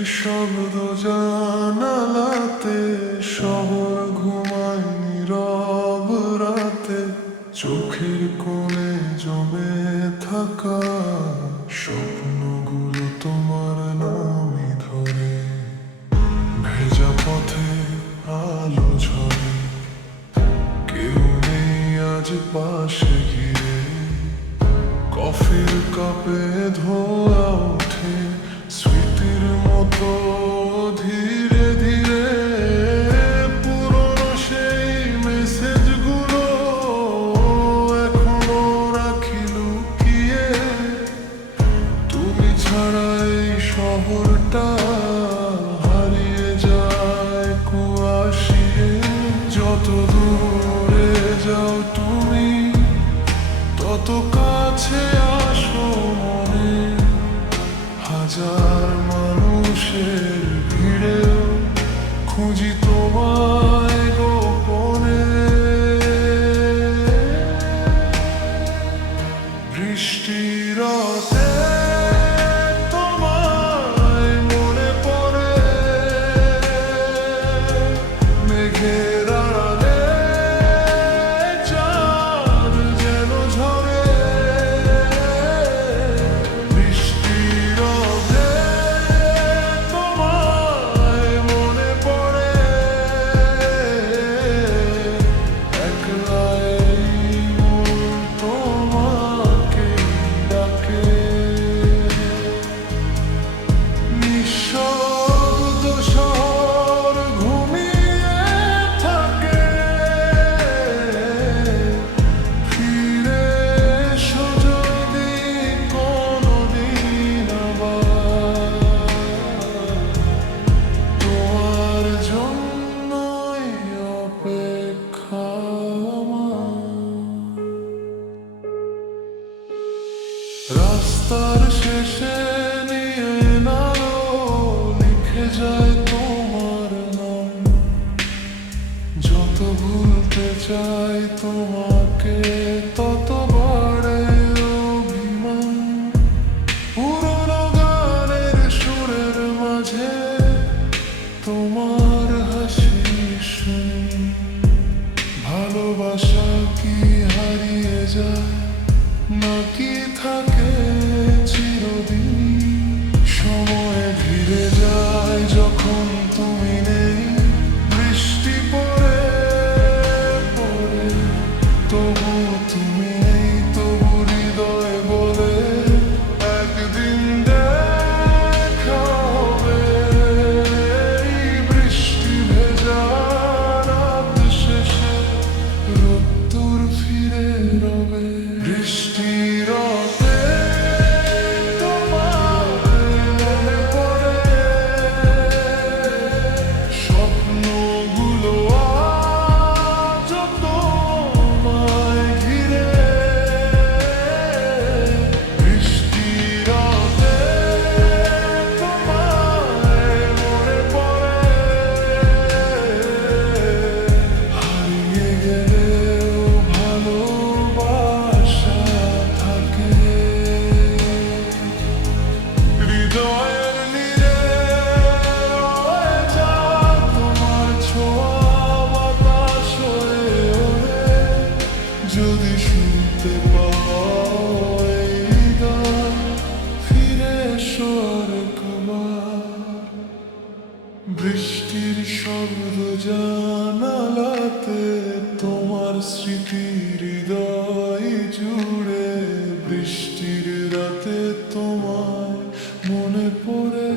শব্দ জানালাতে, শহর ঘুমায় নীরব রাতে, চোখের কোণে জমে থাকা স্বপ্নগুলো তোমার নামই ধরে। ভেজা পথে আলো ঝরে, কেউ নেই আজ পাশে ঘিরে। কফির কাপে ধোয়া ওঠে স্মৃতির মতো ধীরে ধীরে। পুরনো সেই মেসেজগুলো এখনো রাখি লুকিয়ে। তুমি ছাড়া এই শহরটা হারিয়ে যায় কুয়াশিয়ে। যত দূরে যাও তুমি, তত কাছে আসো মনে। হাজার মানুষের ভিড়েও খুঁজি তোমায় গোপনে। বৃষ্টির রাতে তোমায় মনে পড়ে, মেঘের আড়ালে চাঁদ যেন ঝরে। বৃষ্টির রাতে তোমায় মনে পড়ে, একলা এই মন তোমাকে ডাকে। নিঃশব্দ শহর ঘুমিয়ে থাকে, ফিরে এসো যদি কোনোদিন আবার। তোমার জন্যই অপেক্ষা আমার। রাস্তার শেষে নিয়ে নাও লিখে যায় তোমার নাম। যত ভুলতে চাই তোমাকে, তত বাড়ে অভিমান। পুরনো গানের সুরের মাঝে তোমার হাসি শুনি। ভালোবাসা কি হারিয়ে যায়, নাকি থাকে চিরদিন? সময় ধীরে যায় যখন তুমি নেই। বৃষ্টি পড়ে পড়ে, তবু তুমি নেই, তবু হৃদয় বলে একদিন দেখা হবে। এই বৃষ্টি ভেজা রাত শেষে রোদ্দুর ফিরে রবে। বৃষ্টির রাতে তোমায় মনে পড়ে, স্বপ্নগুলো আজ তোমায় ঘিরে। বৃষ্টির রাতে তোমায় মনে পড়ে, হারিয়ে গেলেও ভালোবাসা থাকে। হৃদয়ের নীড়ে রয়ে যায় তোমার ছোঁয়া, বাতাস হয়ে ওড়ে। যদি শুনতে পাও এই গান, ফিরে এসো আরেকবার। বৃষ্টির শব্দ জানালাতে, তোমার স্মৃতি হৃদয় জুড়ে। বৃষ্টির রাতে তোমায় মনে পড়ে।